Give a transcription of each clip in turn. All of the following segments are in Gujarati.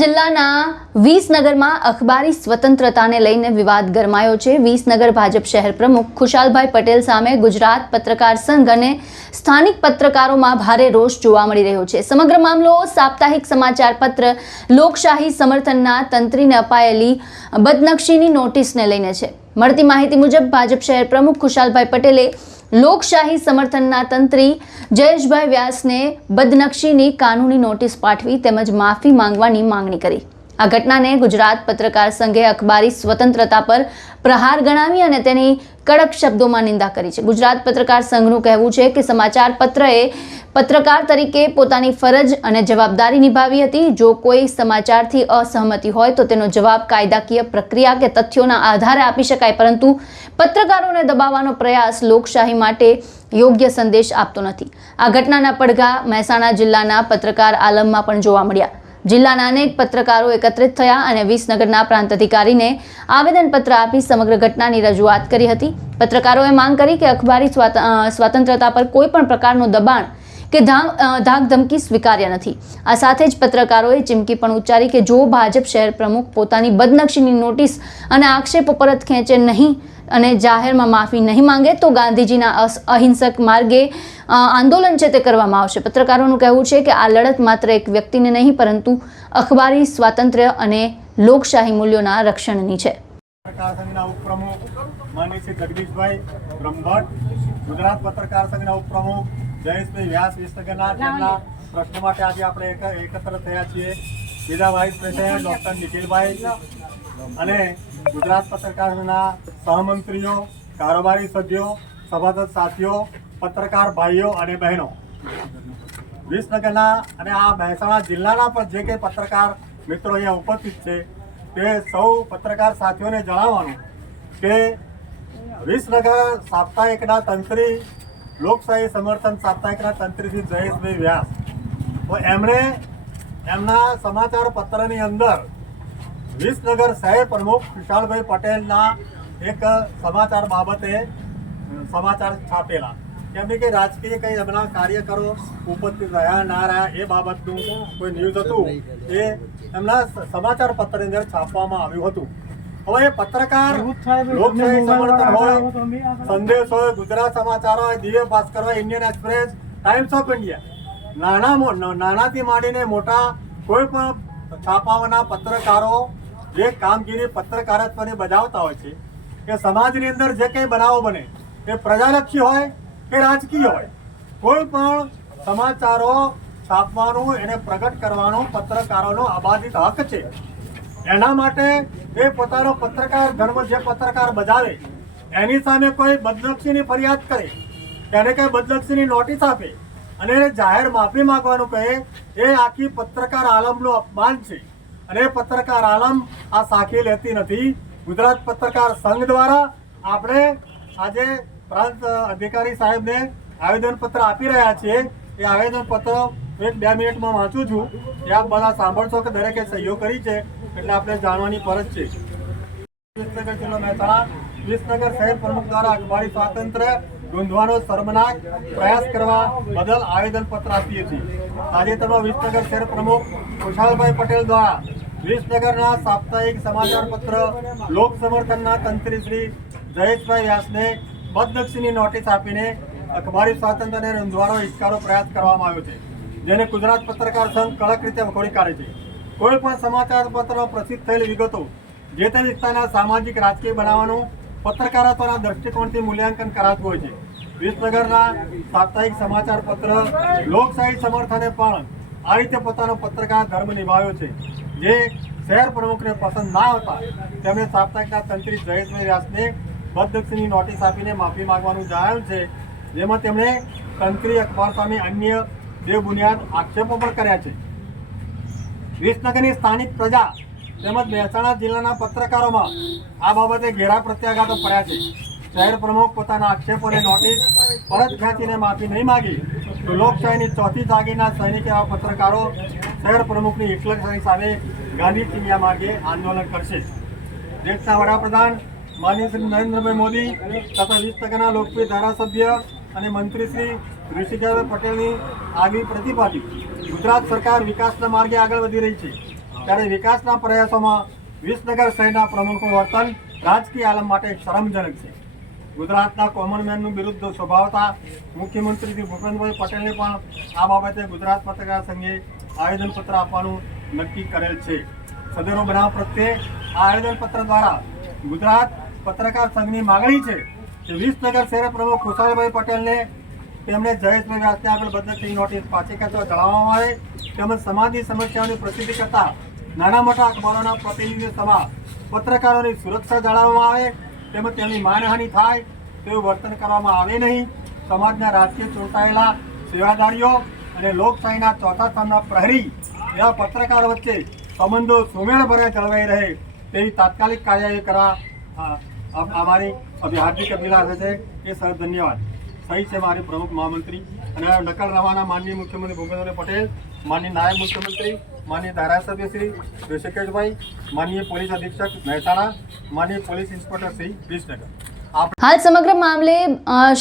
જિલ્લાના વિસનગરમાં અખબારી સ્વતંત્રતાને લઈને વિવાદ ગરમાયો છે। વિસનગર ભાજપ શહેર પ્રમુખ ખુશાલભાઈ પટેલ સામે ગુજરાત પત્રકાર સંઘ અને સ્થાનિક પત્રકારોમાં ભારે રોષ જોવા મળી રહ્યો છે। સમગ્ર મામલો સાપ્તાહિક સમાચાર પત્ર લોકશાહી સમર્થનના તંત્રીને અપાયેલી બદનક્ષીની નોટિસને લઈને છે। મળતી માહિતી મુજબ ભાજપ શહેર પ્રમુખ ખુશાલભાઈ પટેલે લોકશાહી સમર્થનના તંત્રી જયેશભાઈ વ્યાસને બદનક્ષીની કાનૂની નોટિસ પાઠવી તેમજ માફી માંગવાની માંગણી કરી। આ ઘટનાને ગુજરાત પત્રકાર સંઘે અખબારી સ્વતંત્રતા પર પ્રહાર ગણાવી અને તેની કડક શબ્દોમાં નિંદા કરી છે। ગુજરાત પત્રકાર સંઘનું કહેવું છે કે સમાચાર પત્રએ પત્રકાર તરીકે પોતાની ફરજ અને જવાબદારી નિભાવી હતી। જો કોઈ સમાચારથી અસહમતિ હોય તો તેનો જવાબ કાયદાકીય પ્રક્રિયા કે તથ્યોના આધારે આપી શકાય, પરંતુ પત્રકારોને દબાવવાનો પ્રયાસ લોકશાહી માટે યોગ્ય સંદેશ આપતો નથી। આ ઘટનાના પડઘા મહેસાણા જિલ્લાના પત્રકાર આલમમાં પણ જોવા મળ્યા। જિલ્લાના અનેક પત્રકારો એકત્રિત થયા અને વિસનગરના પ્રાંત અધિકારીને આવેદનપત્ર આપી સમગ્ર ઘટનાની રજૂઆત કરી હતી। પત્રકારોએ માંગ કરી કે અખબારી સ્વતંત્રતા પર કોઈ પણ પ્રકારનું દબાણ કે ધાક ધમકી સ્વીકાર્ય નથી। આ સાથે જ પત્રકારોએ ચીમકી પણ ઉચ્ચારી કે જો ભાજપ શહેર પ્રમુખ પોતાની બદનક્ષીની નોટિસ અને આક્ષેપો પરત ખેંચે નહીં અને જાહેરમાં માફી નહીં માંગે તો ગાંધીજીના અહિંસક માર્ગે આંદોલન છે તે કરવામાં આવશે। પત્રકારોનું કહેવું છે કે આ લડત માત્ર એક વ્યક્તિને નહીં પરંતુ અખબારી સ્વાતંત્ર્ય અને લોકશાહી મૂલ્યોના રક્ષણની છે। પત્રકાર સંઘના ઉપપ્રમુખ માનનીય શ્રી જગદીશભાઈ બ્રહ્મભટ્ટ, ગુજરાત પત્રકાર સંઘના ઉપપ્રમુખ જયેશભાઈ વ્યાસ વિસનગરના તેમના પ્રશ્ન માટે આજે આપણે એકત્ર થયા છીએ। બીજા વાઇસ પ્રેસિડેન્ટ ડોક્ટર નિખિલભાઈ અને ગુજરાત પત્રકાર સંઘના સહમંત્રીઓ, કારોબારી સભ્યો, સભાસદ સાથીઓ, પત્રકાર ભાઈઓ અને બહેનો, વિસનગરના અને આ મહેસાણા જિલ્લાના પણ જે કંઈ પત્રકાર મિત્રો અહીંયા ઉપસ્થિત છે તે સૌ પત્રકાર સાથીઓને જણાવવાનું કે વિસનગર સાપ્તાહિકના તંત્રી લોકશાહી સમર્થન સાપ્તાહિકના તંત્રી શ્રી જયેશભાઈ વ્યાસ, તો એમણે એમના સમાચાર પત્રની અંદર વિસનગર શહેર પ્રમુખ ખુશાલભાઈ પટેલના એક સમાચાર બાબતે સમાચાર છાપેલા, કેમ કે રાજકીય કંઈ એમના કાર્યકરો ઉપસ્થિત રહ્યા ના રહ્યા એ બાબતનું કોઈ ન્યૂઝ હતું એ એમના સમાચાર પત્રની અંદર છાપવામાં આવ્યું હતું। હવે એ પત્રકાર લોકશાહી સમર્થન હોય, સંદેશ હોય, ગુજરાત સમાચાર હોય, દિવ્ય ભાસ્કર હોય, Indian express, times of India, નાનાથી માંડીને મોટા કોઈ પણ છાપાવાના પત્રકારો જે કામગીરી પત્રકારત્વને બજાવતા હોય છે કે સમાજની અંદર જે કંઈ બનાવો બને એ પ્રજાલક્ષી હોય કે રાજકીય હોય, કોઈ પણ સમાચારો છાપવાનું એને પ્રગટ કરવાનો પત્રકારોનો અબાધિત હક છે। એના માટે એ પોતાનો પત્રકાર ધર્મ જે પત્રકાર બજાવે એની સામે કોઈ બદનક્ષીની ફરિયાદ કરે, તેને કંઈ બદનક્ષીની નોટિસ આપે અને એને જાહેર માફી માંગવાનું કહે, એ આખી પત્રકાર આલમનું અપમાન છે અને પત્રકાર આલમ આ સાખી લેતી નથી। ગુજરાત પત્રકાર સંઘ દ્વારા આપણે આજે પ્રાંત અધિકારી સાહેબને આવેદનપત્ર આપી રહ્યા છીએ। એ આવેદનપત્ર 1-2 મિનિટમાં વાંચું છું, એ આપ બધા સાંભળશો કે દરેકે સહયોગ કરી છે એટલે આપણે જાણવાની ફરજ છે। વિસનગર જિલ્લો મહેસાણા વિસનગર શહેર પ્રમુખ દ્વારા અખબારી સ્વાતંત્ર્ય રૂંધવાનો શર્મનાક પ્રયાસ કરવા બદલ આવેદનપત્ર આપીએ છીએ। તાજેતરમાં વિસનગર શહેર પ્રમુખ ખુશાલભાઈ પટેલ દ્વારા વિસનગરના સાપ્તાહિક સમાચાર પત્ર લોક સમર્થનના તંત્રી શ્રી જયેશભાઈ વ્યાસને બદનક્ષીની નોટિસ આપીને અખબારી સ્વાતંત્ર્યને રૂંધવાનો હિચકારો પ્રયાસ કરવામાં આવ્યો છે, જેને ગુજરાત પત્રકાર સંઘ કડક રીતે વખોડી કાઢે છે। કોઈ પણ સમાચાર પત્રમાં પ્રસિદ્ધ થયેલી વિગતો જે તે વિસ્તારના સામાજિક રાજકીય બનાવવાનું પત્રકારત્વના દ્રષ્ટિકોણથી મૂલ્યાંકન કરાતું હોય છે। વિસનગરના સાપ્તાહિક સમાચાર પત્ર લોકશાહી સમર્થને પણ આ રીતે પોતાનો પત્રકાર ધર્મ નિભાવ્યો છે। જે શહેર પ્રમુખને પસંદ ના હતા તેમણે સાપ્તાહિકના તંત્રી જયેશભાઈ વ્યાસને બદનક્ષીની નોટિસ આપીને માફી માંગવાનું જણાવ્યું છે, જેમાં તેમણે તંત્રી અખબાર સામે અન્ય બેબુનિયાદ આક્ષેપો પણ કર્યા છે। વિસનગરની સ્થાનિક પ્રજા તેમજ મહેસાણા જિલ્લાના પત્રકારોમાં આ બાબતે ઘેરા પ્રત્યાઘાતો પડ્યા છે। શહેર પ્રમુખ પોતાના આક્ષેપોને નોટિસ પરત ખેંચીને માફી નહીં માગી તો લોકશાહીની ચોથી જાગીરના સૈનિક એવા પત્રકારો શહેર પ્રમુખની એકલક્ષી સામે ગાંધી ચિંધ્યા માર્ગે આંદોલન કરશે। દેશના વડાપ્રધાન માનનીય શ્રી નરેન્દ્રભાઈ મોદી તથા વિસનગરના લોકપ્રિય ધારાસભ્ય અને મંત્રી શ્રી ઋષિકેશભાઈ પટેલની આગવી પ્રતિભાથી ગુજરાત સરકાર વિકાસના માર્ગે આગળ વધી રહી છે। ત્યારે વિકાસના પ્રયાસોમાં વિસનગર શહેરના પ્રમુખનું વર્તન રાજકીય આલમ માટે શરમજનક છે. ગુજરાતના કોમનમેનનું બિરુદ સ્વભાવતા મુખ્યમંત્રી શ્રી ભૂપેન્દ્રભાઈ પટેલને પણ આ બાબતે ગુજરાત પત્રકાર સંઘે આવેદનપત્ર આપવાનું નક્કી કરેલ છે. સદરો બનાવ પ્રત્યે આ આવેદનપત્ર દ્વારા ગુજરાત પત્રકાર સંઘની માગણી છે કે વિસનગર શહેર પ્રમુખ ખુશાલભાઈ પટેલને તેમણે જયેશભાઈ વ્યાસને આગળ બદલતી નોટિસ પાછી ખેંચવા જણાવવામાં આવે, તેમજ સમાજની સમસ્યાઓની પ્રસિદ્ધિ કરતા નાના મોટા અખબારોના પ્રતિનિધિઓ સમા પત્રકારોની સુરક્ષા જાળવવામાં આવે, તેમજ તેમની માનહાનિ થાય તેવું વર્તન કરવામાં આવે નહીં. સમાજના રાજકીય ચૂંટાયેલા સેવાદારીઓ અને લોકશાહીના ચોથા સ્તંભના પ્રહરી એવા પત્રકારો વચ્ચે સંબંધો સુમેળભર્યા જળવાઈ રહે તેવી તાત્કાલિક કાર્યવાહી કરવા અમારી હાર્દિક અભિલાષા છે. એ સર ધન્યવાદ. સહી છે મારી પ્રમુખ મહામંત્રી અને નકલ રવાના માનનીય મુખ્યમંત્રી ભૂપેન્દ્રભાઈ પટેલ, માનનીય નાયબ મુખ્યમંત્રી, માનનીય ધારાસભ્ય શ્રી ઋષિકેશભાઈ, માનનીય પોલીસ અધિક્ષક મહેસાણા, માનનીય પોલીસ ઇન્સ્પેક્ટર શ્રી વિસનગર. હાલ સમગ્ર મામલે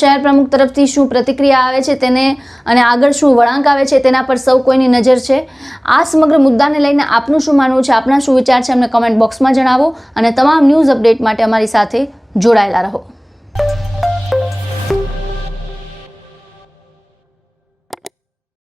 શહેર પ્રમુખ તરફથી શું પ્રતિક્રિયા આવે છે તેને અને આગળ શું વળાંક આવે છે તેના પર સૌ કોઈની નજર છે. આ સમગ્ર મુદ્દાને લઈને આપનું શું માનવું છે, આપના શું વિચાર છે, અમને કમેન્ટ બોક્સમાં જણાવો અને તમામ ન્યૂઝ અપડેટ માટે અમારી સાથે જોડાયેલા રહો.